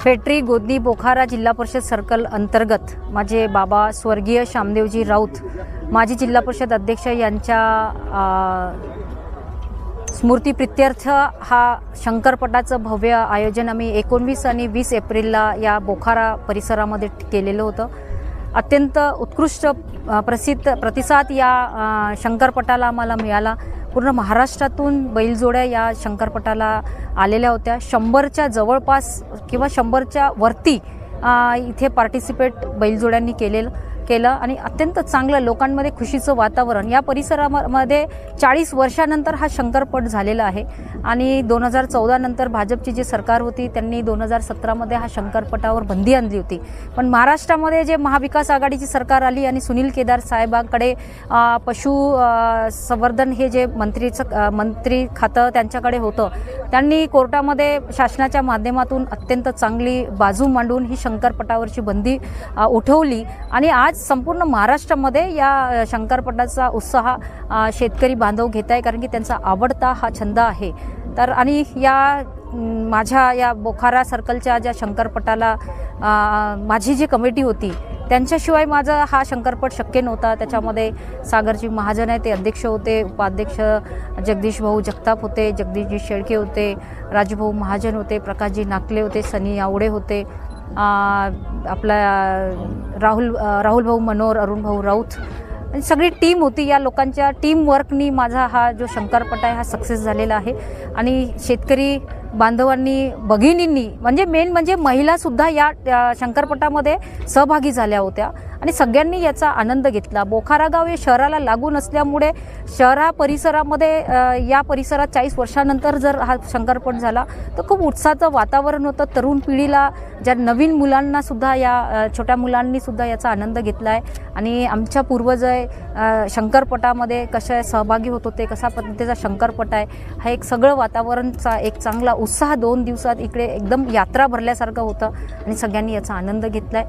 फेटरी गोदनी बोखारा जिल्हा परिषद सर्कल अंतर्गत माझे बाबा स्वर्गीय श्यामदेवजी राऊत माजी जिल्हा परिषद अध्यक्ष यांच्या स्मृतिप्रित्यर्थ हा शंकरपटाचं भव्य आयोजन आम्ही 19 आणि 20 एप्रिलला या बोखारा परिसरामध्ये केलेलं होतं। अत्यंत उत्कृष्ट प्रतिसाद या शंकरपटाला आम्हाला मिळाला। पूर्ण महाराष्ट्रातून बैलजोड्या या शंकरपटाला आलेल्या होत्या। 100च्या जवळपास किंवा 100च्या वरती इथे पार्टिसिपेट बैलजोड्यांनी केलं आणि अत्यंत चांगलं लोकांमध्ये खुशीचं वातावरण। या परिसरामध्ये 40 वर्षानंतर हा शंकरपट झालेला आहे आणि 2014 नंतर भाजपची जी सरकार होती त्यांनी 2017 मध्ये हा शंकरपटावर बंदी आणली होती। पण महाराष्ट्रामध्ये जे महाविकास आघाडीची सरकार आली आणि सुनील केदार साहेबांकडे पशु संवर्धन हे जे मंत्री खातं त्यांच्याकडे होतं, त्यांनी कोर्टामध्ये शासनाच्या माध्यमातून अत्यंत चांगली बाजू मांडून ही शंकरपटावरची बंदी उठवली आणि आज संपूर्ण महाराष्ट्रामध्ये या शंकरपटाचा उत्साह शेतकरी बांधव घेत आहे, कारण की त्यांचा आवडता हा छंद आहे। तर आणि या माझ्या या बोखारा सर्कलच्या ज्या शंकरपटाला माझी जी कमिटी होती त्यांच्याशिवाय माझा हा शंकरपट शक्य नव्हता। त्याच्यामध्ये सागरजी महाजन आहे ते अध्यक्ष होते, उपाध्यक्ष जगदीश भाऊ जगताप होते, जगदीशजी शेळके होते, राजूभाऊ महाजन होते, प्रकाशजी नाकले होते, सनी आवडे होते, आपला राहुल भाऊ मनोर, अरुण भाऊ राऊत आणि सगळी टीम होती। या लोकांच्या टीम वर्कनी माझा हा जो शंकरपट आहे हा सक्सेस झालेला आहे आणि शेतकरी बांधवांनी भगिनींनी म्हणजे मेन म्हणजे महिला सुद्धा या शंकरपटामध्ये सहभागी झाल्या होत्या आणि सगळ्यांनी याचा आनंद घेतला। बोखारा गाव हे शहराला लागून असल्यामुळे शहरा परिसरामध्ये या परिसरात 40 वर्षानंतर जर हा शंकरपट झाला तर खूप उत्साहाचं वातावरण होतं। तरुण पिढीला ज्या नवीन मुलांना सुद्धा या छोट्या मुलांनी सुद्धा याचा आनंद घेतला आहे आणि आमच्या पूर्वज शंकरपटामध्ये कशा सहभागी होत होते, कसा पद्धतीचा शंकरपट आहे हा एक सगळं वातावरणचा एक चांगला उत्साह 2 दिवसात इकडे एकदम यात्रा भरल्यासारखं होतं आणि सगळ्यांनी याचा आनंद घेतलाय।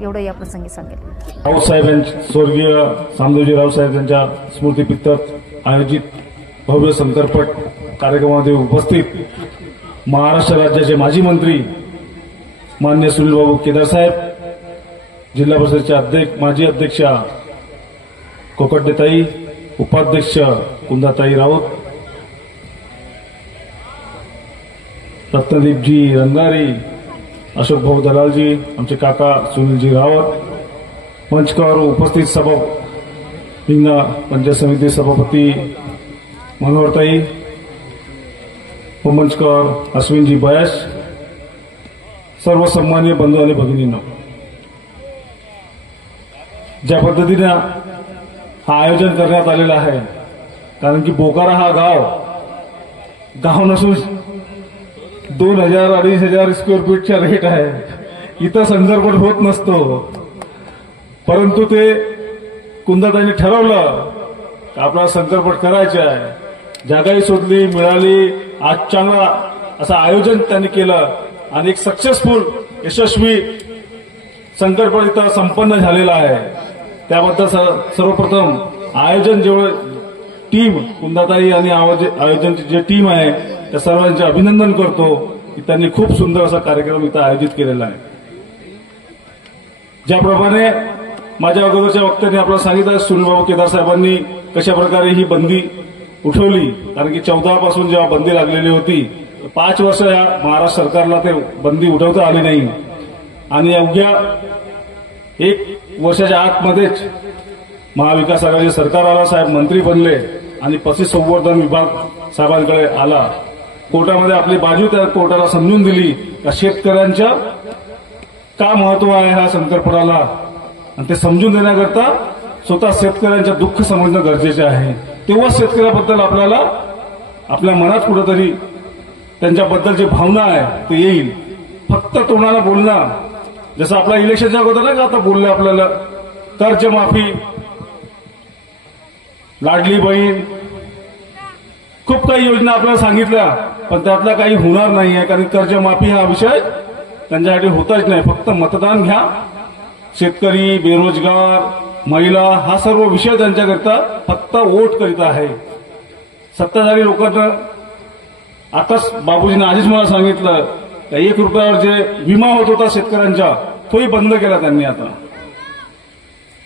एवढं या प्रसंगी सांगेल। राऊत साहेब स्वर्गीय श्यामदेवजी राऊत साहेब यांच्या स्मृतिप्रित्यर्थ आयोजित भव्य शंकरपट कार्यक्रमामध्ये उपस्थित महाराष्ट्र राज्याचे माजी मंत्री माननीय सुनील बाबू केदार साहेब, जिल्हा परिषदेचे माजी अध्यक्षा कोकटदेताई, उपाध्यक्ष कुंदाताई राऊत, रत्नदीपजी रंगारी, अशोक भाऊ दलालजी, आमचे काका सुनीलजी रावत, मंचकावर उपस्थित सभा हिंगणा पंचायत समिती सभापती मनोहरताई, मंचकावर अश्विनजी बयास, सर्व सन्माननीय बंधू आणि भगिनींनो, ज्या पद्धतीने हा आयोजन करण्यात आलेला आहे, कारण की बोखारा हा गाव नसून 2000-2500 स्क्वेअर फीटच्या रेट आहे। इथं शंकरपट होत नसतो, परंतु ते कुंदाताईंनी ठरवलं की आपल्याला शंकरपट करायचे आहे। जागाही शोधली, मिळाली, आज चांगला असं आयोजन त्यांनी केलं आणि एक सक्सेसफुल यशस्वी शंकरपट इथं संपन्न झालेला आहे। त्याबद्दल सर्वप्रथम आयोजन जेवढं टीम कुंदाताई आणि आयोजनची जे टीम आहे त्या सर्वांचे अभिनंदन करतो की त्यांनी खूप सुंदर असा कार्यक्रम इथं आयोजित केलेला आहे। ज्याप्रमाणे माझ्या अगोदरच्या वक्त्याने आपल्याला सांगितलं सुनीलबाबू केदार साहेबांनी कशा प्रकारे ही बंदी उठवली, कारण की 14 पासून जेव्हा बंदी लागलेली होती 5 वर्ष या महाराष्ट्र सरकारला ते बंदी उठवता आली नाही आणि अवघ्या 1 वर्षाच्या आतमध्येच महाविकास आघाडी सरकार आला, साहेब मंत्री बनले आणि पशुसंवर्धन विभाग साहेबांकडे आला। कोर्टामध्ये आपली बाजू त्या कोर्टाला समजून दिली का शेतकऱ्यांच्या का महत्व आहे ह्या शंकरपटाला आणि ते समजून देण्याकरता स्वतः शेतकऱ्यांच्या दुःख समजणं गरजेचे आहे। तेव्हा शेतकऱ्याबद्दल आपल्याला आपल्या मनात कुठेतरी त्यांच्याबद्दल जी भावना आहे ते येईल। फक्त तोंडाला बोलणं, जसं आपल्या इलेक्शनच्या अगोदर नाही का आता बोलले आपल्याला कर्जमाफी, लाडली बहीण, खूप काही योजना आपल्याला सांगितल्या, पण त्यातला काही होणार नाहीये, कारण कर्जमाफी हा विषय त्यांच्यासाठी होताच नाही। फक्त मतदान घ्या, शेतकरी, बेरोजगार, महिला हा सर्व विषय त्यांच्याकरता फक्त वोट करीत आहे। सत्ताधारी लोकांना आताच बाबूजीने आधीच मला सांगितलं त्या 1 रुपयावर जे विमा होत होता शेतकऱ्यांचा तोही बंद केला त्यांनी आता.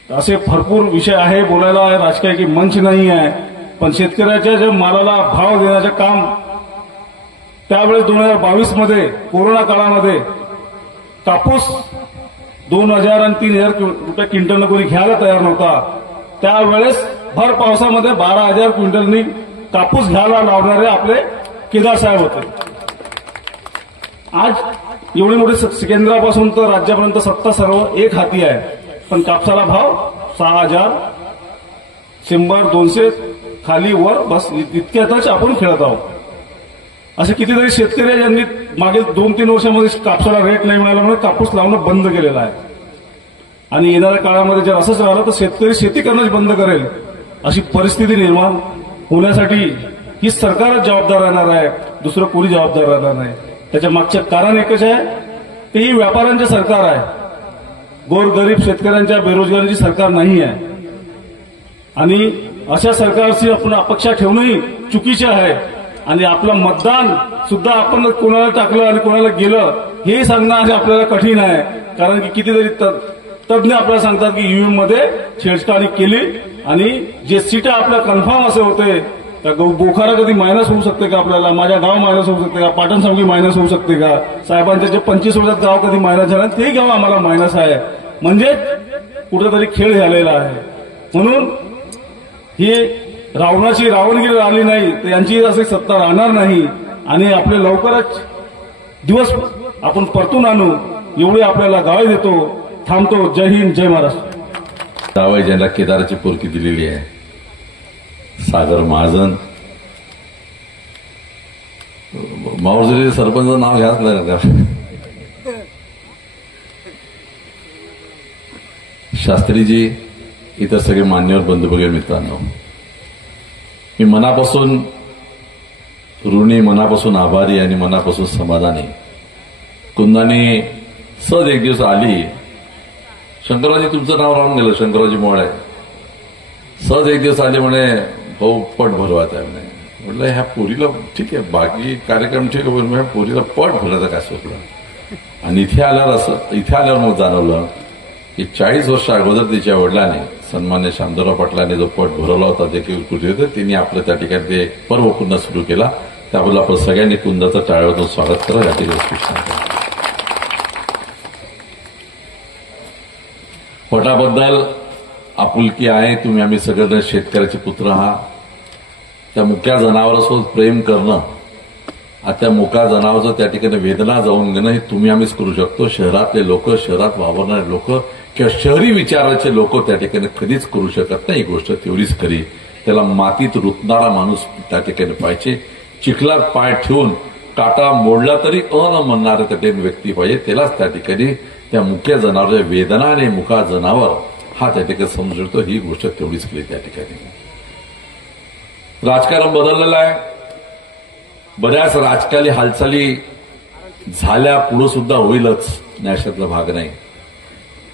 असे भरपूर विषय आहे बोलायला, राजकीय की मंच नाही आहे, पण शेतकऱ्याच्या ज्या मालाला भाव देण्याचं काम त्यावेळेस 2022 मध्ये कोरोना काळामध्ये कापूस 2,000 आणि 3,000 रुपये क्विंटलनं कोणी घ्यायला तयार नव्हता. त्यावेळेस भर पावसामध्ये 12,000 क्विंटलनी कापूस घ्यायला लावणारे आपले केदार साहेब होते. आज एवढी मोठी केंद्रापासून तर राज्यापर्यंत सत्ता सर्व एक हाती आहे, पण कापसाला भाव 6,000, 100, 200 खाली वर बस इतक्यातच आपण खेळत आहोत. असे कितीतरी शेतकरी आहेत ज्यांनी मागील 2-3 वर्षामध्ये कापसाला रेट नाही मिळाल्यामुळे कापूस लावणं बंद केलेलं आहे. आणि येणाऱ्या काळामध्ये जर असंच राहिलं तर शेतकरी शेती करणंच बंद करेल. अशी परिस्थिती निर्माण होण्यासाठी ही सरकारच जबाबदार राहणार आहे, दुसरं कोणी जबाबदार राहणार नाही. त्याच्या मागचं कारण एकच आहे, ते ही व्यापाऱ्यांचे सरकार आहे, गोरगरीब शेतकऱ्यांच्या बेरोजगारीची सरकार नाही आहे. आणि अशा सरकारची आपण अपेक्षा ठेवणंही चुकीचे आहे. आणि आपलं मतदान सुद्धा आपण कोणाला टाकलं आणि कोणाला गेलं हे सांगणं आज आपल्याला कठीण आहे. कारण की कितीतरी तज्ञ आपल्याला सांगतात की ईव्हीएम मध्ये छेडछाड केली आणि जे सीटा आपल्या कन्फर्म असे होते, त्या बोखारा कधी मायनस होऊ शकते का आपल्याला, माझ्या गाव मायनस होऊ शकते का, पाटण सावंगी मायनस होऊ शकते का, साहेबांचे जे 25 वर्षात गाव कधी मायनस झाला तेही गाव आम्हाला मायनस आहे. म्हणजे कुठेतरी खेळ झालेला आहे. म्हणून ही रावणाची रावणगिरी राहिली नाही तर यांची अशी सत्ता राहणार नाही. आणि आपले लवकरच दिवस आपण परतून आणू एवढी आपल्याला गावे देतो. थांबतो. जय हिंद, जय महाराष्ट्र. जावई ज्यांना केदाराची पोरकी दिलेली आहे, सागर महाजन, माऊरजरी सरपंच नाव घ्याच का, शास्त्रीजी, इतर सगळे मान्यवर बंधू भगिनी मित्रांनो, मी मनापासून ऋणी, मनापासून आभारी आणि मनापासून समाधानी. कुंदाने सहज एक दिवस आली, शंकररावजी तुमचं नाव राहून गेलं, शंकररावजी मोळ आहे, सहज एक दिवस आले म्हणे भाऊ पट भरवायचा आहे म्हणे. म्हटलं ह्या पोरीला ठीक आहे, बाकी कार्यक्रम ठीक आहे, पण ह्या पोरीला पट भरायचा काय सुचलं. आणि इथे आल्यावर मग जाणवलं की 40 वर्ष अगोदर तिच्या वडिलांनी, सन्मान्य शामदारराव पाटलांनी जो पट भरवला होता, जे काही कृती होते, त्यांनी आपलं त्या ठिकाणी ते पर्व पुन्हा सुरू केला. त्याबद्दल आपण सगळ्यांनी कुंदाचं टाळ्यावरून स्वागत करा. या ठिकाणी सांगतो पटाबद्दल आपुलकी आहे. तुम्ही आम्ही सगळेजण शेतकऱ्याचे पुत्र आहात. त्या मुक्या जनावरांसोबत प्रेम करणं, त्या मुक्या जनावरांचं त्या ठिकाणी वेदना जाऊन घेणं हे तुम्ही आम्हीच करू शकतो. शहरातले लोक, शहरात वावरणारे लोक किंवा शहरी विचाराचे लोक त्या ठिकाणी कधीच करू शकत नाही. ही गोष्ट तेवढीच खरी. त्याला मातीत रुतणारा माणूस त्या ठिकाणी पाहिजे. चिखलात पाय ठेवून काटा मोडला तरी न म्हणणारं त्या ठिकाणी व्यक्ती पाहिजे. त्यालाच त्या ठिकाणी त्या मुख्य जनावरांच्या वेदना आणि मुका जनावर हा त्या ठिकाणी समजतो. ही गोष्ट तेवढीच केली त्या ठिकाणी. राजकारण बदललेलं आहे. बऱ्याच राजकीय हालचाली झाल्या, पुढे सुद्धा होईलच, अशातला भाग नाही.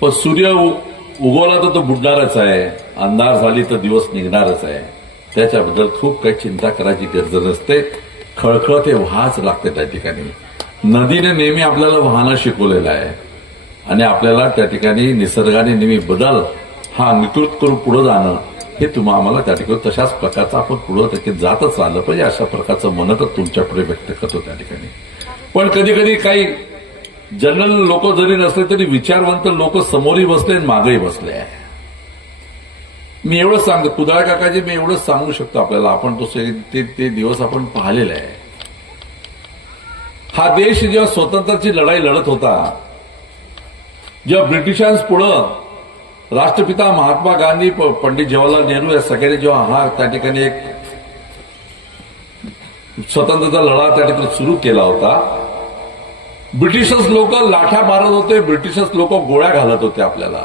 पण सूर्य उगवला तर तो बुडणारच आहे, अंधार झाली तर दिवस निघणारच आहे. त्याच्याबद्दल खूप काही चिंता करायची गरज नसते. खळखळ ते व्हाच लागते त्या ठिकाणी. नदीने नेहमी आपल्याला वाहनं शिकवलेलं आहे आणि आपल्याला त्या ठिकाणी निसर्गाने नेहमी बदल हा अंगीकृत करून पुढे जाणं हे आम्हाला त्या ठिकाणी तशाच प्रकारचं आपण पुढे जातच आलं पाहिजे. अशा प्रकारचं मनतच तुमच्या पुढे व्यक्त करतो त्या ठिकाणी. पण कधी कधी काही जनरल लोक जरी नसले तरी विचारवंत लोक समोरही बसले आणि मागेही बसले आहे. मी एवढंच सांगतो कुदाळ काकाजी, मी एवढंच सांगू शकतो आपल्याला, आपण ते दिवस आपण पाहिलेले आहे. हा देश जेव्हा स्वतंत्रची लढाई लढत होता, जेव्हा ब्रिटिशांपुढं राष्ट्रपिता महात्मा गांधी, पंडित जवाहरलाल नेहरू या सगळ्यांनी जेव्हा हा त्या ठिकाणी एक स्वतंत्रता लढा त्या ठिकाणी सुरू केला होता, ब्रिटिशर्स लोक लाठ्या मारत होते, ब्रिटिशर्स लोक गोळ्या घालत होते आपल्याला.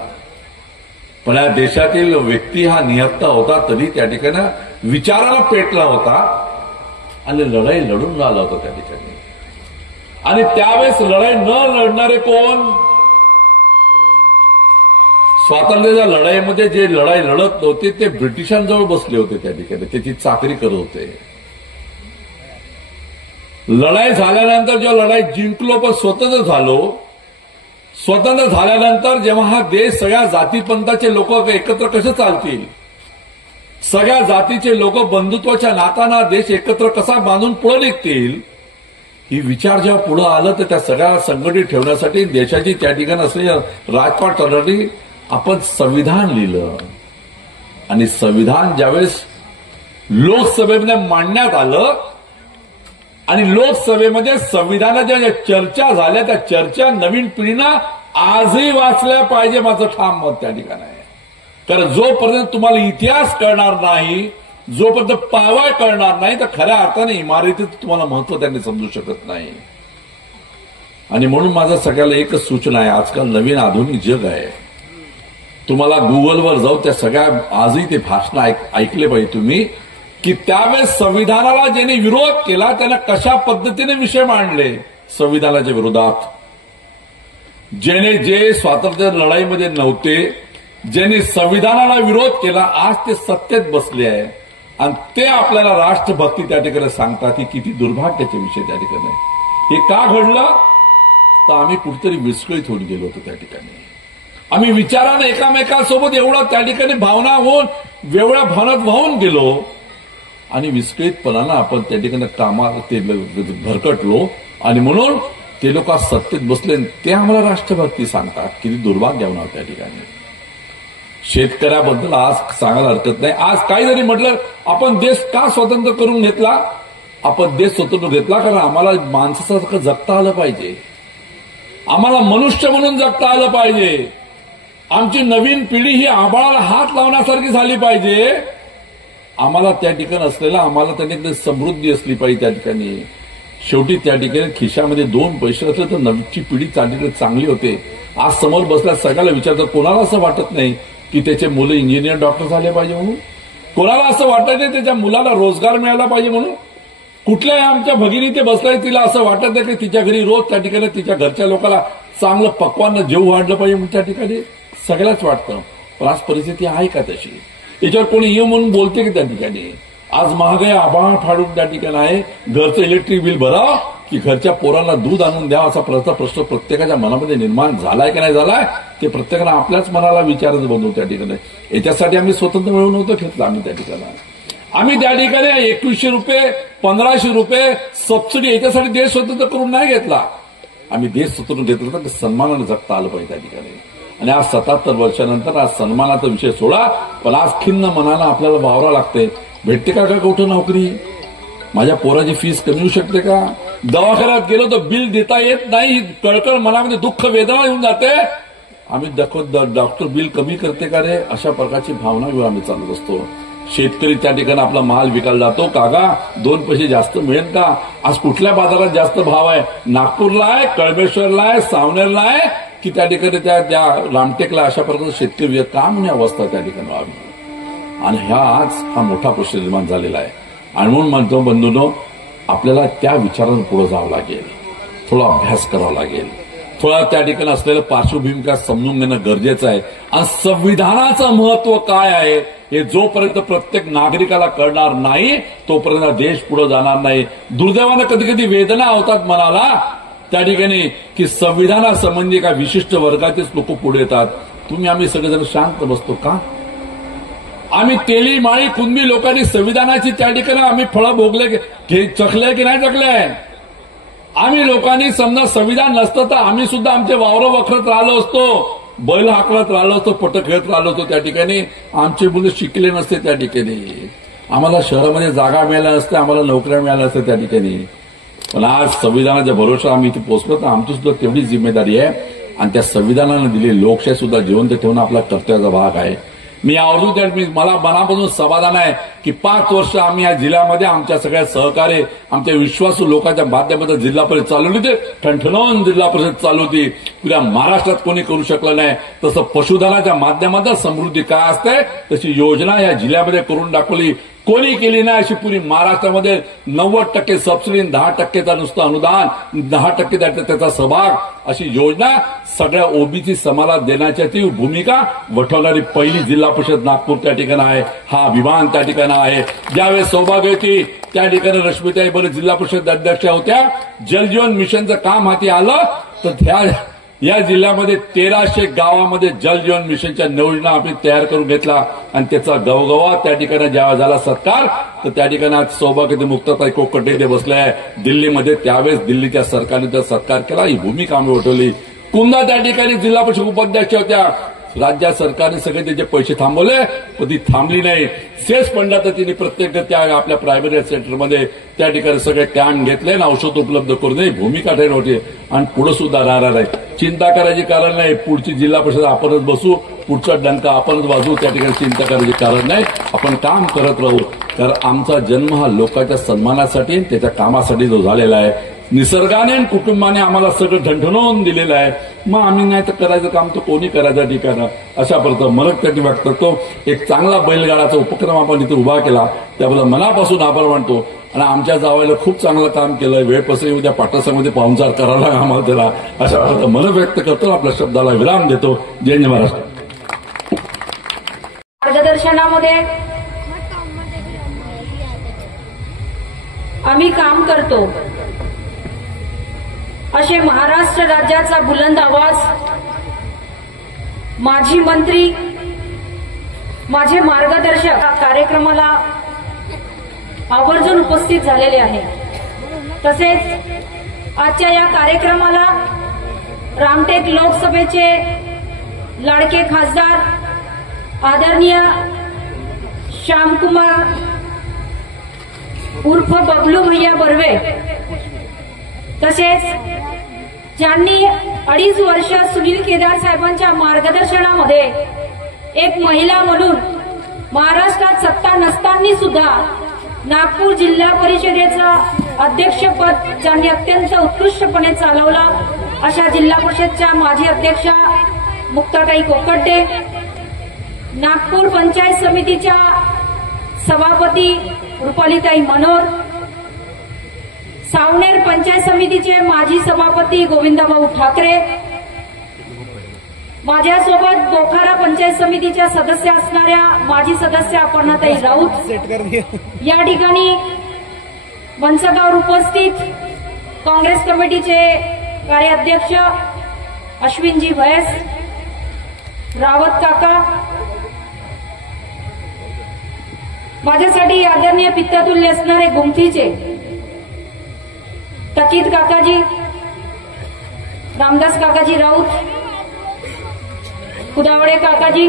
पण या देशातील व्यक्ती हा निहत्ता होता, तरी त्या ठिकाणी विचाराला पेटला होता आणि लढाई लढून आला होता त्या ठिकाणी. आणि त्यावेळेस लढाई न लढणारे कोण? स्वातंत्र्याच्या लढाईमध्ये जे लढाई लढत नव्हते ते ब्रिटिशांजवळ बसले होते त्या ठिकाणी, त्याची चाकरी करत होते. लढाई झाल्यानंतर जेव्हा लढाई जिंकलो पण स्वतंत्र झालो, स्वतंत्र झाल्यानंतर जेव्हा हा देश सगळ्या जातीपंथाचे लोक एकत्र कसे चालतील, सगळ्या जातीचे लोक बंधुत्वाच्या नाताना देश एकत्र कसा बांधून पुढे निघतील, ही विचार जेव्हा पुढे आलं तर त्या सगळ्या संघटित ठेवण्यासाठी देशाची त्या ठिकाणी असलेली राजपाट करण्यासाठी आपण संविधान लिहिलं. आणि संविधान ज्यावेळेस लोकसभेमध्ये मांडण्यात आलं आणि लोकसभेमध्ये संविधानाच्या ज्या चर्चा झाल्या त्या चर्चा नवीन पिढीनं आजही वाचल्या पाहिजे, माझं ठाम मत त्या ठिकाणी आहे. कारण जोपर्यंत तुम्हाला इतिहास कळणार नाही, जोपर्यंत पावळ कळणार नाही, तर खऱ्या अर्थाने इमारतीत तुम्हाला महत्व त्यांनी समजू शकत नाही. आणि म्हणून माझं सगळ्याला एकच सूचना आहे, आजकाल नवीन आधुनिक जग आहे. तुम्हाला गुगलवर जाऊ त्या सगळ्या आजही ते भाषण ऐकले पाहिजे तुम्ही, की त्यावेळेस संविधानाला ज्यांनी विरोध केला त्यांना कशा पद्धतीने विषय मांडले संविधानाच्या विरोधात. जे स्वातंत्र्य लढाईमध्ये नव्हते, ज्यांनी संविधानाला विरोध केला, आज ते सत्तेत बसले आहे आणि ते आपल्याला राष्ट्रभक्ती त्या ठिकाणी सांगतात. ही किती दुर्भाग्याचे विषय त्या ठिकाणी. हे का घडलं तर आम्ही कुठेतरी विस्कळीत होऊन गेलो होतो. त्या ठिकाणी आम्ही विचाराने एकामेकांसोबत एवढा त्या ठिकाणी भावना होऊन वेगळ्या भावनात वाहून गेलो आणि विस्कळीतपणानं आपण त्या ठिकाणी कामात ते भरकटलो आणि म्हणून ते लोक आज सत्तेत बसले. ते आम्हाला राष्ट्रभक्ती सांगतात. किती दुर्भाग्य होणार त्या ठिकाणी. शेतकऱ्याबद्दल आज सांगायला हरकत नाही. आज काही जरी म्हटलं आपण देश का स्वतंत्र करून घेतला, आपण देश स्वतंत्र घेतला कारण आम्हाला माणसासारखं जगता आलं पाहिजे, आम्हाला मनुष्य म्हणून जगता आलं पाहिजे, आमची नवीन पिढी ही आबाळाला हात लावण्यासारखी झाली पाहिजे, आम्हाला त्या ठिकाणी असलेला आम्हाला त्या ठिकाणी समृद्धी असली पाहिजे. त्या ठिकाणी शेवटी त्या ठिकाणी खिशामध्ये 2 पैसे असले तर नवीनची पिढी त्या ठिकाणी चांगली होते. आज समोर बसल्या सगळ्याला विचारतात, कोणाला असं वाटत नाही की त्याचे मुलं इंजिनियर डॉक्टर झाले पाहिजे म्हणून, कोणाला असं वाटत नाही त्याच्या मुलाला रोजगार मिळाला पाहिजे म्हणून, कुठल्याही आमच्या भगिनी ते बसलाय तिला असं वाटत नाही की तिच्या घरी रोज त्या ठिकाणी तिच्या घरच्या लोकांना चांगलं पक्वानं जेव वाढलं पाहिजे म्हणून त्या ठिकाणी सगळ्याच वाटतं. पण आज परिस्थिती आहे का तशी? याच्यावर कोणी येऊ म्हणून बोलते की त्या ठिकाणी? आज महागाई आभाळ फाडून त्या ठिकाणी आहे. घरचं इलेक्ट्रिक बिल भरा की घरच्या पोरांना दूध आणून द्या असा प्रश्न प्रत्येकाच्या मनामध्ये निर्माण झालाय की नाही झालाय ते प्रत्येकाला आपल्याच मनाला विचारच बनवू त्या ठिकाणी. याच्यासाठी आम्ही स्वतंत्र मिळवून नव्हतं घेतलं. आम्ही त्या ठिकाणी त्या ठिकाणी 2100 रुपये 1500 रुपये सबसिडी याच्यासाठी देश स्वतंत्र करून नाही घेतला. आम्ही देश स्वतंत्र घेतला तर सन्मानाने जगता आलं पाहिजे त्या ठिकाणी. आणि आज 77 वर्षानंतर आज सन्मानाचा विषय सोडा, पण आज खिन्न मनानं आपल्याला वावरा लागते. भेटते का कुठं नोकरी? माझ्या पोराची फीस कमी होऊ शकते का? दवाखान्यात गेलो तर बिल देता येत नाही, कळकळ मनामध्ये दुःख वेदना येऊन जाते. आम्ही डॉक्टर बिल कमी करते का रे, अशा प्रकारची भावना घेऊन आम्ही चालत असतो. शेतकरी त्या ठिकाणी आपला माल विकायला जातो, काका 2 पैसे जास्त मिळेल का? आज कुठल्या बाजारात जास्त भाव आहे? नागपूरला आहे, कळमेश्वरला आहे, सावनेरला आहे की त्या ठिकाणी त्या रामटेकला? अशा प्रकारचं शेतकरी का म्हणून अवस्था त्या ठिकाणी व्हावी. आणि आज हा मोठा प्रश्न निर्माण झालेला आहे. आणि म्हणून म्हणतो बंधूंनो, आपल्याला त्या विचारानं पुढे जावं लागेल, थोडा अभ्यास करावा लागेल, थोडा त्या ठिकाणी असलेलं पार्श्वभूमिका समजून घेणं गरजेचं आहे. आणि संविधानाचं महत्व काय आहे हे जोपर्यंत प्रत्येक नागरिकाला कळणार नाही तोपर्यंत देश पुढे जाणार नाही. दुर्दैवानं कधी कधी वेदना होतात मनाला त्या ठिकाणी की संविधानासंबंधी एका विशिष्ट वर्गाचेच लोक पुढे येतात. आम्ही सगळेजण शांत बसतो का? आम्ही तेली माळी कुणबी लोकांनी संविधानाची त्या ठिकाणी आम्ही फळं भोगले, चखले की नाही चखले? आम्ही लोकांनी समजा संविधान नसतं तर आम्ही सुद्धा आमचे वावरं वखरत राहिलो असतो, बैल हाकलत राहिलो असतो, पट खेळत राहिलो असतो. त्या ठिकाणी आमचे मुलं शिकले नसते त्या ठिकाणी, आम्हाला शहरामध्ये जागा मिळाल्या नसत्या, आम्हाला नोकऱ्या मिळाल्या असत्या त्या ठिकाणी. पण आज संविधानाच्या भरोसा आम्ही इथे पोहोचलो तर आमची सुद्धा तेवढीच जिम्मेदारी आहे. आणि त्या संविधानानं दिलेली लोकशाही सुद्धा जिवंत ठेवणं आपला कर्तव्याचा भाग आहे. मी आवर्जून मला मनापासून समाधान आहे की 5 वर्ष आम्ही या जिल्ह्यामध्ये आमच्या सगळ्या सहकार्य, आमच्या विश्वासू लोकांच्या माध्यमातून जिल्हा परिषद चालवली होती. ठणठणून जिल्हा परिषद चालू होती. पुऱ्या महाराष्ट्रात कोणी करू शकलं नाही. तसं पशुधनाच्या माध्यमातून समृद्धी काय असते तशी योजना या जिल्ह्यामध्ये करून दाखवली. कोणी केली नाही अशी पुरी महाराष्ट्रामध्ये 90% सबसिडी, 10%चा नुसतं अनुदान, 10% त्याचा सहभाग अशी योजना सगळ्या ओबीसी समाजाला देण्याची ती भूमिका वठवणारी पहिली जिल्हा परिषद नागपूर त्या ठिकाणी आहे. हा अभिमान त्या ठिकाणी आहे. ज्यावेळेस सौभाग्य होती त्या ठिकाणी रश्मिताई बरे जिल्हा परिषद अध्यक्षा होत्या. जलजीवन मिशनचं काम हाती आलं तर या जिल्ह्यामध्ये 1300 गावामध्ये जलजीवन मिशनच्या योजना आम्ही तयार करून घेतला आणि त्याचा गवगवा त्या ठिकाणी जेव्हा झाला सत्कार तर त्या ठिकाणी आज सौभाग्यवती मुक्ताताई कोकटे इथे बसले आहे दिल्लीमध्ये. त्यावेळेस दिल्लीच्या सरकारने त्याचा सत्कार केला, ही भूमिका आम्ही वठवली. पुन्हा त्या ठिकाणी जिल्हा परिषद उपाध्यक्ष होत्या. राज्य सरकारने सगळे त्याचे पैसे थांबवले पण ती थांबली नाही. सेस फंडात तिने प्रत्येक त्या आपल्या प्रायमरी हेल्थ सेंटरमध्ये त्या ठिकाणी सगळे टॅन घेतले आणि औषध उपलब्ध करून ही भूमिका ठेवली होती आणि पुढे सुद्धा राहणार आहे. चिंता करायची कारण नाही. पुढची जिल्हा परिषद आपणच बसू, पुढचा डंका आपणच वाजवू, त्या ठिकाणी चिंता करायची कारण नाही. आपण काम करत राहू. कारण आमचा जन्म हा लोकांच्या सन्मानासाठी त्याच्या कामासाठी जो झालेला आहे. निसर्गाने आणि कुटुंबाने आम्हाला सगळं ढंढणवून दिलेलं आहे. मग आम्ही नाही तर करायचं काम तर कोणी करायचं ठिकाणं अशा प्रकारे मनक त्यांनी व्यक्त करतो. एक चांगला बैलगाडाचा उपक्रम आपण इथे उभा केला त्याबद्दल मनापासून आभार मानतो. आणि आमच्या जावायला खूप चांगलं काम केलं. वेळ पसरी उद्या पाठसामध्ये पाहुणचार करायला आम्हाला त्याला अशा प्रकारे मन व्यक्त करतो. आपल्या शब्दाला विराम देतो. जय जय महाराष्ट्र. मार्गदर्शनामध्ये आम्ही काम करतो असे महाराष्ट्र राज्याचा बुलंद आवाज माजी मंत्री, माझे मार्गदर्शक कार्यक्रमाला आवर्जून उपस्थित झालेले आहे. तसेच आजच्या या कार्यक्रमाला रामटेक लोकसभेचे लाडके खासदार आदरणीय श्यामकुमार उर्फ बबलू भैया बर्वे, तसेच ज्यांनी 2.5 वर्ष सुनील केदार साहेबांच्या मार्गदर्शनामध्ये एक महिला म्हणून महाराष्ट्रात सत्ता नसताना सुद्धा नागपूर जिल्हा परिषदेचं अध्यक्षपद ज्यांनी अत्यंत उत्कृष्टपणे चालवलं अशा जिल्हा परिषदच्या माजी अध्यक्षा मुक्ताताई कोकटे, नागपूर पंचायत समितीच्या सभापती रुपालीताई मनोर, सावनेर पंचायत समितीचे माजी सभापती गोविंदभाऊ ठाकरे, माझ्यासोबत बोखारा पंचायत समितीच्या सदस्य असणाऱ्या माजी सदस्य अपर्णाताई राऊत, या ठिकाणी मंचगावर उपस्थित काँग्रेस कमिटीचे कार्याध्यक्ष अश्विनजी वैस, रावत काका, माझ्यासाठी आदरणीय पित्ततुल्य असणारे गुमथीचे तकीत काकाजी, रामदास काकाजी राऊत, कुदावडे काकाजी,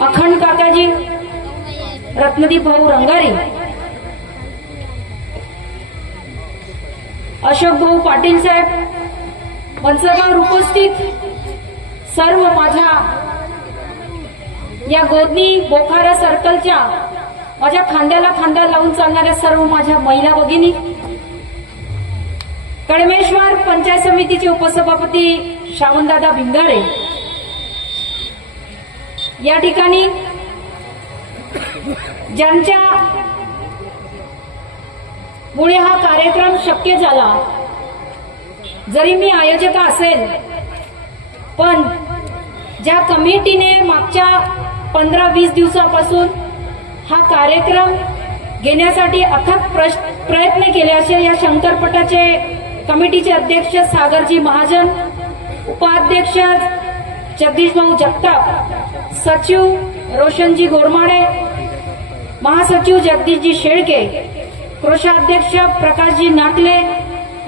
अखंड काकाजी, रत्नदीप भाऊ रंगारी, अशोक भाऊ पाटील साहेब, मंचगावर उपस्थित सर्व माझ्या या गोदनी बोखारा सर्कलच्या माझ्या खांद्याला खांदा लावून चालणाऱ्या सर्व माझ्या महिला भगिनी, कडमेश्वर पंचायत समितीचे उपसभापती श्रावणदादा भिंगारे, या ठिकाणी ज्यांच्या मुळे हा कार्यक्रम शक्य झाला. जरी मी आयोजक असेल पण ज्या कमिटीने मागच्या 15-20 दिवसापासून हा कार्यक्रम घेण्यासाठी अथक प्रयत्न केले असे या शंकरपटाचे कमिटीचे अध्यक्ष सागरजी महाजन, उपाध्यक्ष जगदीश भाऊ जगताप, सचिव रोशनजी गोरमाडे, महासचिव जगदीशजी शेळके, कोषाध्यक्ष प्रकाशजी नाकले,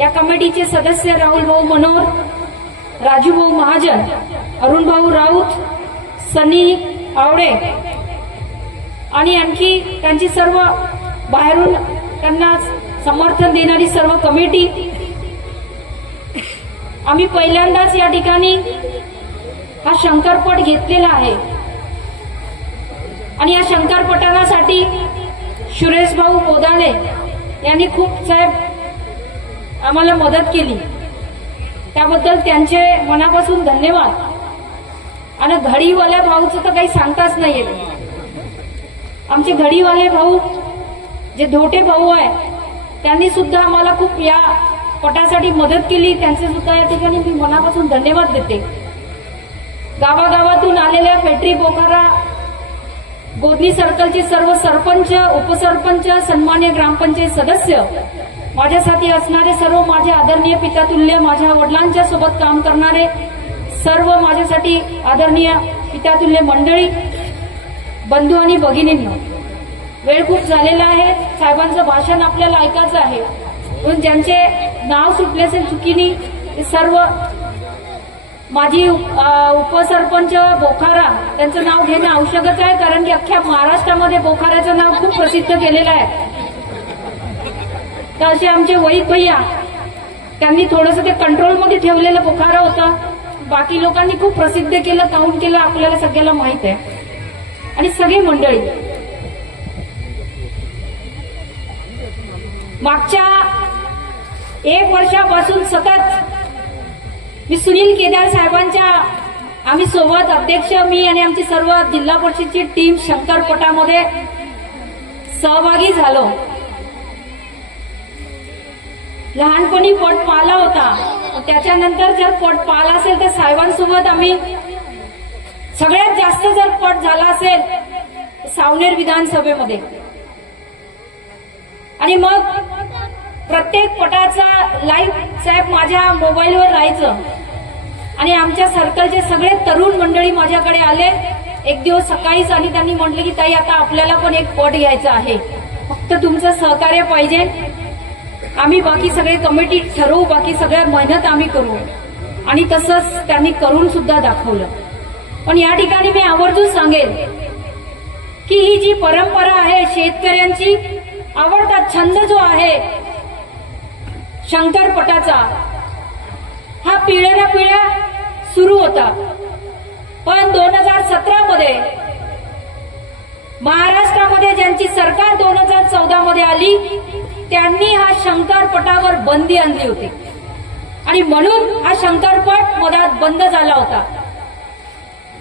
या कमिटीचे सदस्य राहुल भाऊ मनोर, राजू भाऊ महाजन, अरुण भाऊ राऊत, सनी आवडे आणि आणखी त्यांची सर्व बाहेरून त्यांना समर्थन देणारी सर्व कमिटी. आम्ही पहिल्यांदाच या ठिकाणी हा शंकरपट घेतलेला आहे आणि या शंकरपटासाठी सुरेश भाऊ बोदाळे यांनी खूप साहेब आम्हाला मदत केली. त्याबद्दल त्यांचे मनापासून धन्यवाद. आणि घडीवाल्या भाऊचं तर काही सांगताच नाहीये. आमचे घडीवाले भाऊ जे धोटे भाऊ आहे त्यांनी सुद्धा आम्हाला खूप या पटासाठी मदत केली. त्यांचे सुद्धा या ठिकाणी मी मनापासून धन्यवाद देते. गावागावातून आलेल्या फेटरी बोखारा गोदनी सर्कलचे सर्व सरपंच, उपसरपंच, सन्मान्य ग्रामपंचायत सदस्य, माझ्यासाठी असणारे सर्व माझे आदरणीय पितातुल्य, माझ्या वडिलांच्या सोबत काम करणारे सर्व माझ्यासाठी आदरणीय पितातुल्य मंडळी, बंधू आणि भगिनींनो, वेळ खूप झालेला आहे. साहेबांचं भाषण आपल्याला ऐकायचं आहे. म्हणून ज्यांचे नाव सुटले असेल चुकीने, ते सर्व माझी उपसरपंच बोखारा, त्यांचं नाव घेणं आवश्यकच आहे, कारण की अख्ख्या महाराष्ट्रामध्ये बोखाराचं नाव खूप प्रसिद्ध केलेलं आहे. तर असे आमचे वैद भैया, त्यांनी थोडंसं ते कंट्रोलमध्ये ठेवलेलं बोखारा होतं. बाकी लोकांनी खूप प्रसिद्ध केलं, काउंट केलं, आपल्याला सगळ्याला माहित आहे. आणि सगळी मंडळी मागच्या 1 वर्षापासून सतत मी सुनील केदार साहेबांच्या आम्ही सोबत अध्यक्ष, मी आणि आमची सर्व जिल्हा परिषदची टीम शंकरपटामध्ये सहभागी झालो. लहानपणी पट पाहिला होता, त्याच्यानंतर जर पट पाहिला असेल तर साहेबांसोबत आम्ही सगळ्यात जास्त जर पट झाला असेल सावनेर विधानसभेमध्ये. आणि मग प्रत्येक पटाचा लाईव्ह साहेब माझ्या मोबाईलवर राहायचं. आणि आमच्या सर्कलचे सगळे तरुण मंडळी माझ्याकडे आले एक दिवस सकाळीच, आणि त्यांनी म्हटलं की ताई, आता आपल्याला पण एक पट घ्यायचा आहे, फक्त तुमचं सहकार्य पाहिजे. आम्ही बाकी सगळे कमिटी ठरवू, बाकी सगळ्या मेहनत आम्ही करू. आणि तसंच त्यांनी करून सुद्धा दाखवलं. पण या ठिकाणी मी आवर्जून सांगेल की ही जी परंपरा आहे, शेतकऱ्यांची आवडता छंद जो आहे शंकरपटाचा, हा पिढ्यानपिढ्या सुरू होता. पण 2017 मध्ये महाराष्ट्रामध्ये ज्यांची सरकार 2014 मध्ये आली, त्यांनी हा शंकरपटावर बंदी आणली होती. आणि म्हणून हा शंकरपट मधात बंद झाला होता.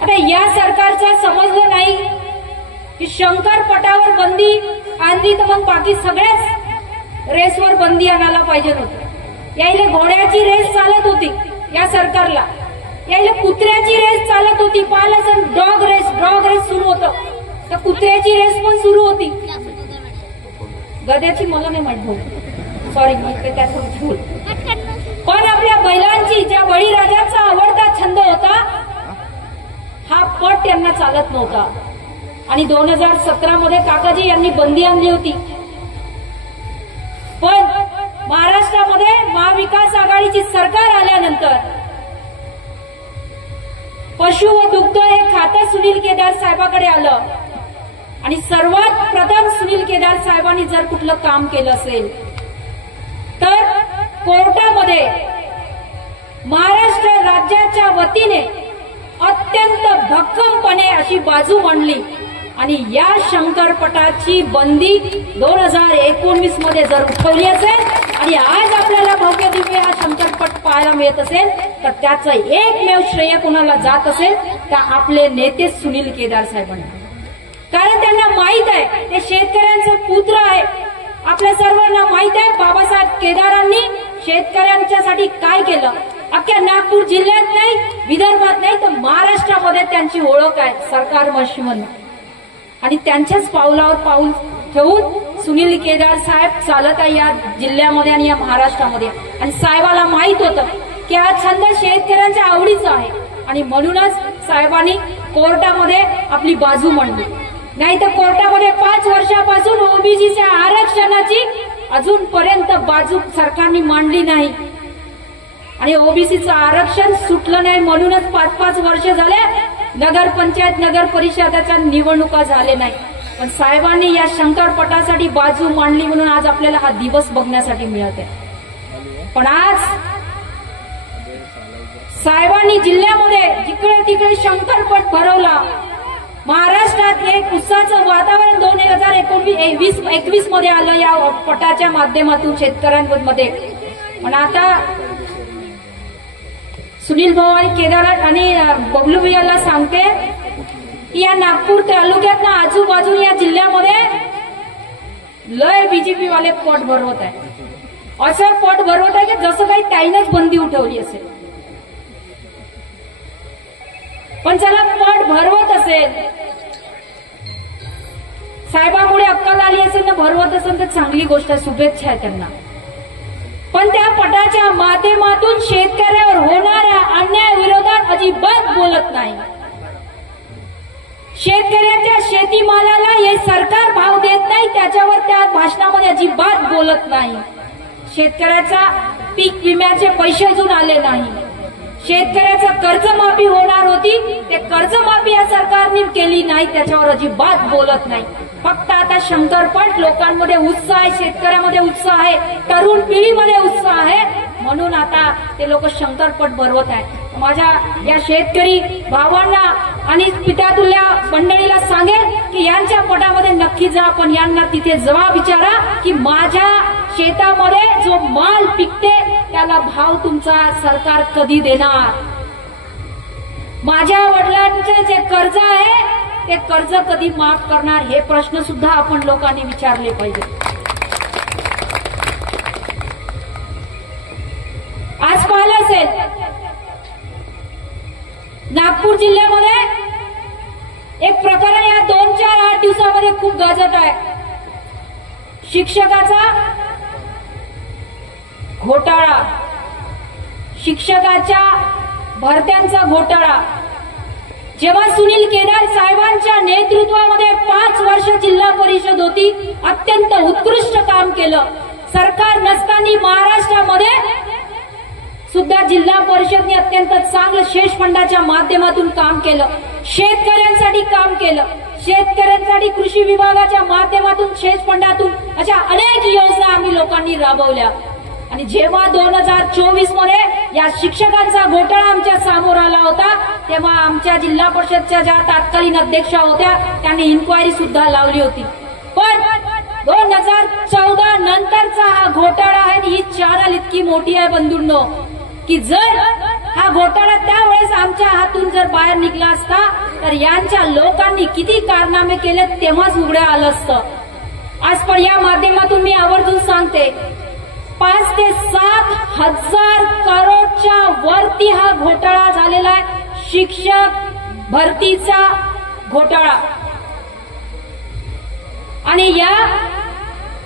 आता या सरकारचं समजलं नाही की शंकरपटावर बंदी आणली तर मग बाकी सगळ्याच रेसवर बंदी आणायला पाहिजे होती. यायला घोड्याची रेस चालत होती या सरकारला, यायला कुत्र्याची रेस चालत होती. पाहिलं डॉग रेस सुरू होतं, तर कुत्र्याची रेस पण सुरू होती. गद्याची मला नाही माहित भाऊ, सॉरी, त्याचं भूल. पण आपल्या बैलांची, ज्या बळीराजाचा आवडता छंद होता, हा पट त्यांना चालत नव्हता. आणि 2017 मध्ये काकाजी यांनी बंदी आणली होती. पण महाराष्ट्रामध्ये महाविकास आघाडीची सरकार आल्यानंतर पशु व दुग्ध हे खातं सुनील केदार साहेबांकडे आलं. आणि सर्वात प्रथम सुनील केदार साहेबांनी जर कुठलं काम केलं असेल तर कोर्टामध्ये महाराष्ट्र राज्याच्या वतीने अत्यंत भक्कमपणे अशी बाजू मांडली. आणि या शंकरपटाची बंदी 2019 मध्ये जर उठवली असेल आणि आज आपल्याला भव्य दिव्य हा शंकरपट पाहायला मिळत असेल, तर त्याचं एकमेव श्रेय कोणाला जात असेल तर आपले नेते सुनील केदार साहेबांना. कारण त्यांना माहित आहे ते शेतकऱ्यांचे पुत्र आहे. आपल्या सर्वांना माहित आहे बाबासाहेब केदारांनी शेतकऱ्यांच्यासाठी काय केलं. अख्ख्या नागपूर जिल्ह्यात नाही, विदर्भात नाही, तर महाराष्ट्रामध्ये त्यांची ओळख आहे सरकार मशीन. आणि त्यांच्याच पावलावर पाऊल ठेवून सुनील केदार साहेब चालत आहे या जिल्ह्यामध्ये आणि या महाराष्ट्रामध्ये. आणि साहेबाला माहित होतं की हा छंद शेतकऱ्यांच्या आवडीचा आहे. आणि म्हणूनच साहेबांनी कोर्टामध्ये आपली बाजू मांडली. नाही तर कोर्टामध्ये 5 वर्षापासून ओबीसीच्या आरक्षणाची अजूनपर्यंत बाजू सरकारने मांडली नाही. आणि ओबीसीचं आरक्षण सुटलं नाही, म्हणूनच 5-5 वर्ष झाले नगरपंचायत, नगर परिषदाच्या निवडणुका झाले नाही. पण साहेबांनी या शंकरपटासाठी बाजू मांडली, म्हणून आज आपल्याला हा दिवस बघण्यासाठी मिळत आहे. पण आज साहेबांनी जिल्ह्यामध्ये जिकडे तिकडे शंकरपट भरवला. महाराष्ट्रात एक उत्साहाचं वातावरण 2021 मध्ये आलं या पटाच्या माध्यमातून शेतकऱ्यांमध्ये. पण आता सुनील भाऊ आणि केदार आणि बबलू भैयाला सांगते की या नागपूर तालुक्यात ना आजूबाजू या जिल्ह्यामध्ये लय बीजेपी वाले पट भरवत आहे. असं पट भरवत आहे की जसं काही त्याईनच बंदी उठवली असेल. पण चला पट भरवत असेल साहेबामुळे अक्कल आली असेल ना, भरवत असेल तर चांगली गोष्ट आहे, शुभेच्छा आहे त्यांना. पण त्या पटाच्या माध्यमातून शेतकऱ्यावर होणाऱ्या अन्यायाविरोधात अजिबात बोलत नाही. शेतकऱ्याच्या शेतीमालाला हे सरकार भाव देत नाही, त्याच्यावर त्या भाषणामध्ये अजिबात बोलत नाही. शेतकऱ्याचा पीक विम्याचे पैसे अजून आले नाही. शेतकऱ्याचं कर्जमाफी होणार होती, ते कर्जमाफी या सरकारने केली नाही, त्याच्यावर अजिबात बोलत नाही. फक्त आता शंकरपट, लोकांमध्ये उत्साह आहे, शेतकऱ्यामध्ये उत्साह आहे, तरुण पिढीमध्ये उत्साह आहे, म्हणून आता ते लोक शंकरपट भरवत आहे. माझ्या या शेतकरी भावांना आणि पिठातुल्या मंडळीला सांगेल की यांच्या पटामध्ये नक्की जा, पण यांना तिथे जवाब विचारा की माझ्या शेतामध्ये जो माल पिकते त्याला भाव तुमचा सरकार कधी देणार. माझ्या वडिलांचे जे कर्ज आहे ते कर्ज कधी माफ करणार, हे प्रश्न सुद्धा आपण लोकांनी विचारले पाहिजे. आज पाहिलं असेल नागपूर जिल्ह्यामध्ये एक प्रकरण या 2-4-8 दिवसामध्ये खूप गाजत आहे. शिक्षकाचा घोटाळा, शिक्षकाच्या भरत्यांचा घोटाळा. जेव्हा सुनील केदार साहेबांच्या नेतृत्वामध्ये 5 वर्ष जिल्हा परिषद होती, अत्यंत उत्कृष्ट काम केलं. सरकार नसताना महाराष्ट्रामध्ये सुद्धा जिल्हा परिषदने अत्यंत चांगलं शेष फंडाच्या माध्यमातून काम केलं, शेतकऱ्यांसाठी काम केलं, शेतकऱ्यांसाठी कृषी विभागाच्या माध्यमातून शेष फंडातून अशा अनेक योजना आम्ही लोकांनी राबवल्या. आणि जेव्हा 2024 मध्ये या शिक्षकांचा घोटाळा आमच्या समोर आला होता, तेव्हा आमच्या जिल्हा परिषदच्या ज्या तत्कालीन अध्यक्षा होत्या त्यांनी इन्क्वायरी सुद्धा लावली होती. पण 2014 नंतरचा हा घोटाळा आहे, ही चॅनल इतकी मोठी आहे बंधूंनो, की जर हा घोटाळा त्यावेळेस आमच्या हातून जर बाहेर निघला असता तर यांच्या लोकांनी किती कारनामे केले तेव्हाच उघड्या आलं असतं. आज पण या माध्यमातून मी आवर्जून सांगते, 5 ते 7 हजार करोडच्या वरती हा घोटाळा झालेला आहे. शिक्षक भरतीचा घोटाळा. आणि या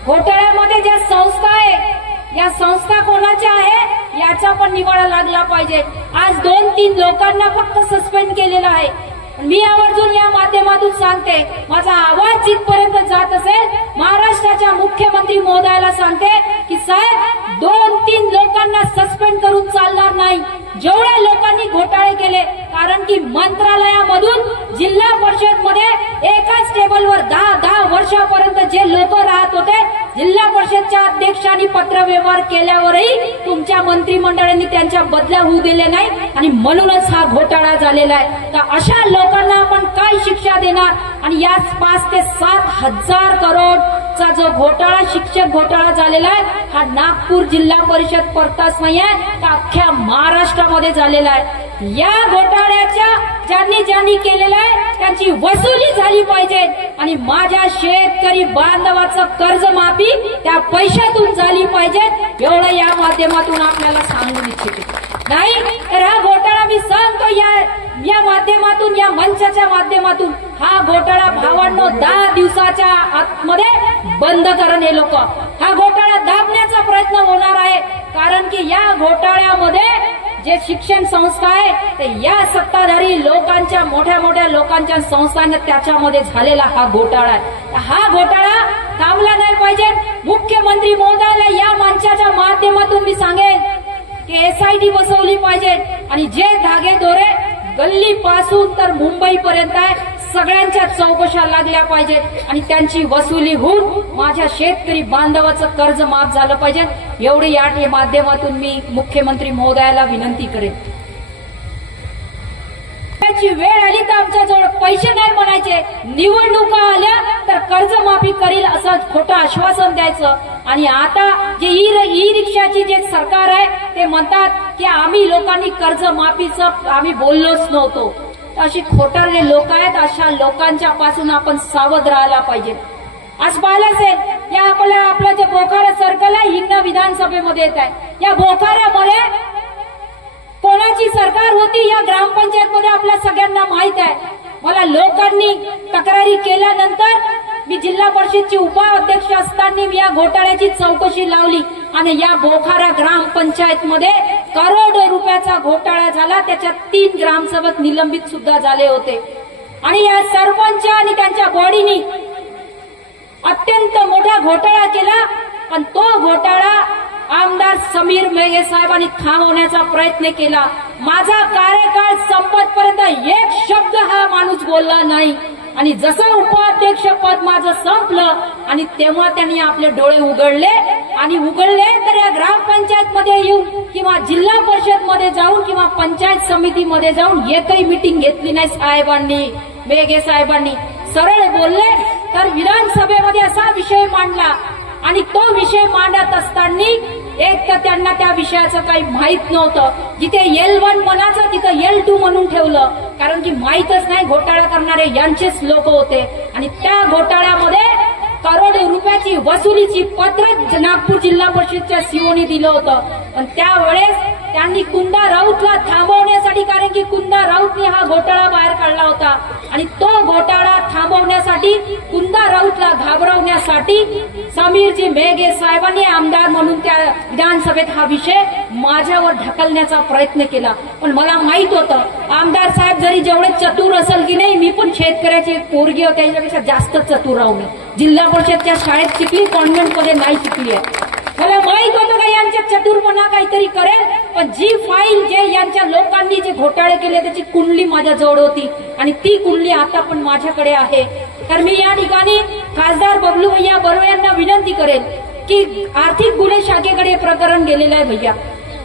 घोटाळ्यामध्ये ज्या संस्था आहे, या संस्था कोणाच्या आहे याचा पण निवाडा लागला पाहिजे. आज 2-3 लोकांना फक्त सस्पेंड केलेला आहे. मी आवर्जून या माध्यमातून सांगते, माझा आवाज जिथपर्यंत जात असेल, महाराष्ट्राच्या मुख्यमंत्री महोदयाला सांगते की साहेब 2-3 लोकांना सस्पेंड करून चालणार नाही. जेवढ्या लोकांनी घोटाळे केले, कारण की मंत्रालयामधून जिल्हा परिषदमध्ये एकाच टेबलवर 10 वर्षापर्यंत जे लोक राहत होते, जिल्हा परिषदच्या अध्यक्षांनी पत्रव्यवहार केल्यावरही तुमच्या मंत्रिमंडळाने त्यांच्या बदल्या होऊ दिले नाही, आणि म्हणूनच हा घोटाळा झालेला आहे. तर अशा लोकांना आपण काय शिक्षा देणार? आणि या 5 ते 7 हजार करोडचा जो घोटाळा, शिक्षक घोटाळा झालेला आहे, हा नागपूर जिल्हा परिषद परताच नाहीये, तर अख्ख्या महाराष्ट्रामध्ये झालेला आहे. या घोटाळ्याच्या ज्यांनी केलेला आहे त्यांची वसुली झाली पाहिजे, आणि माझ्या शेतकरी बांधवाचं कर्जमाफी त्या पैशातून झाली पाहिजे, एवढं या माध्यमातून आपल्याला सांगू इच्छिते. नाही तर हा घोटाळा मी सांगतो या माध्यमातून, या मंचाच्या माध्यमातून, हा घोटाळा भावांनो 10 दिवसाच्या आतमध्ये बंद करण हे लोक. हा घोटाळा दाबण्याचा प्रयत्न होणार आहे, कारण की या घोटाळ्यामध्ये जे शिक्षण संस्था आहे ते या सत्ताधारी लोकांच्या, मोठ्या लोकांच्या संस्थांना त्याच्यामध्ये झालेला हा घोटाळा आहे. हा घोटाळा थांबला नाही पाहिजे. मुख्यमंत्री महोदयाला या मंचाच्या माध्यमातून मी सांगेन की SIT बसवली पाहिजे, आणि जे धागेदोरे गल्लीपासून तर मुंबईपर्यंत आहे, सगळ्यांच्या चौकशा लागल्या पाहिजेत, आणि त्यांची वसुली होऊन माझ्या शेतकरी बांधवाचं कर्ज माफ झालं पाहिजे, एवढी या माध्यमातून मी मुख्यमंत्री महोदयाला विनंती करेन. त्याची वेळ आली तर आमच्याजवळ पैसे नाही म्हणायचे, निवडणुका आल्या तर कर्जमाफी करील असं खोटं आश्वासन द्यायचं. आणि आता जे ई रिक्षाची जे सरकार आहे ते म्हणतात की आम्ही लोकांनी कर्जमाफीचं आम्ही बोललोच नव्हतो. अशी खोटारले लोक आहेत, अशा लोकांच्या पासून आपण सावध राहायला पाहिजे. आज पाहिलं असेल या आपलं जे बोखारा सर्कल आहे, हिंगणा विधानसभेमध्ये येत आहे, या बोखाऱ्यामध्ये कोणाची सरकार होती या ग्रामपंचायतमध्ये आपल्या सगळ्यांना माहित आहे. मला लोकांनी तक्रारी केल्यानंतर मी जिल्हा परिषदची उपाध्यक्ष असताना मी या घोटाळ्याची चौकशी लावली आणि या बोखारा ग्रामपंचायत मध्ये करोडो रुपयाचा घोटाळा झाला. त्याच्यात 3 ग्रामसेवक निलंबित सुद्धा झाले होते. आणि या सरपंच आणि त्यांच्या बॉडीनी अत्यंत मोठा घोटाळा केला. पण तो घोटाळा आमदार समीर मेघे साहेबांनी थांबवण्याचा प्रयत्न केला. माझा कार्यकाळ संपतपर्यंत एक शब्द हा माणूस बोलला नाही. आणि जसं उपाध्यक्ष पद माझं संपलं आणि तेव्हा त्यांनी आपले डोळे उघडले तर या ग्रामपंचायत मध्ये येऊन किंवा जिल्हा परिषद मध्ये जाऊन किंवा पंचायत समितीमध्ये जाऊन एकही मीटिंग घेतली नाही साहेबांनी, मेघे साहेबांनी. सरळ बोलले तर विधानसभेमध्ये असा विषय मांडला आणि तो विषय मांडत असताना एक तर त्यांना त्या विषयाचं काही माहित नव्हतं. जिथे L1 म्हणायचं तिथं L2 म्हणून ठेवलं, कारण की माहीतच नाही घोटाळा करणारे यांचेच लोक होते. आणि त्या घोटाळ्यामध्ये करोडो रुपयाची वसुलीची पत्र नागपूर जिल्हा परिषदच्या सीओनी दिलं होतं. पण त्यावेळेस त्यांनी कुंदा राऊतला थांबवण्यासाठी, कारण की कुंदा राऊतने हा घोटाळा बाहेर काढला होता आणि तो घोटाळा थांबवण्यासाठी, कुंदा राऊतला घाबरवण्यासाठी समीरजी मेघे साहेबांनी आमदार म्हणून त्या विधानसभेत हा विषय माझ्यावर ढकलण्याचा प्रयत्न केला. पण मला माहित होतं आमदार साहेब जरी जेवढे चतुर असेल की नाही, मी पण शेतकऱ्याची पोरगी होते त्याच्यापेक्षा जास्त चतुर राहू मी. जिल्हा परिषदच्या शाळेत शिकली, कॉन्व्हेंटमध्ये नाही शिकली आहे. मला माहित होतं का यांच्या चतुरपणा काहीतरी करेल. पण जी फाईल जे यांच्या लोकांनी जे घोटाळे केले त्याची कुंडली माझ्या जवळ होती आणि ती कुंडली आता पण माझ्याकडे आहे. तर मी या ठिकाणी खासदार बबलू भैया बर्वे यांना विनंती करेल की आर्थिक गुन्हे शाखेकडे प्रकरण गेलेलं आहे भैया.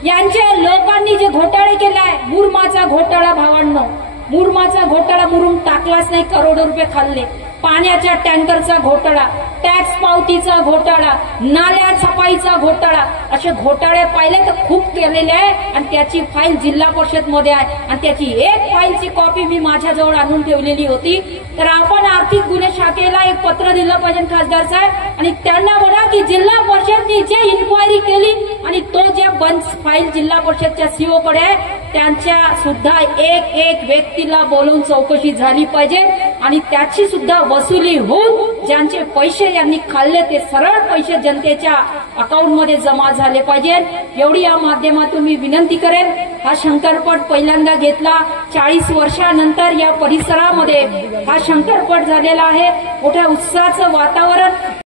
यांच्या लोकांनी जे घोटाळे केलाय, मुरमाचा घोटाळा भावांनो, मुरमाचा घोटाळा मुरुम टाकलाच नाही, करोडो रुपये खाल्ले. पाण्याच्या टँकरचा घोटाळा, टॅक्स पावतीचा घोटाळा, नाल्या सफाईचा घोटाळा, असे घोटाळे पाहिले तर खूप केलेले आहे. आणि त्याची फाईल जिल्हा परिषद मध्ये आहे आणि त्याची एक फाईलची कॉपी मी माझ्याजवळ आणून ठेवलेली होती. तर आपण आर्थिक गुन्हे शाखेला एक पत्र दिलं पाहिजे खासदार साहेब आणि त्यांना म्हणा की जिल्हा परिषदने जे इन्क्वायरी केली आणि तो जे बंद फाईल जिल्हा परिषदच्या सीओ कडे आहे त्यांच्या सुद्धा एक व्यक्तीला बोलून चौकशी झाली पाहिजे आणि त्याची सुद्धा वसुली होऊन ज्यांचे पैसे यांनी खाल्ले ते सरळ पैसे जनतेच्या अकाउंटमध्ये जमा झाले पाहिजे. एवढी या माध्यमातून मी विनंती करेन. हा शंकरपट पहिल्यांदा घेतला 40 वर्षानंतर या परिसरामध्ये हा शंकरपट झालेला आहे. मोठ्या उत्साहाचं वातावरण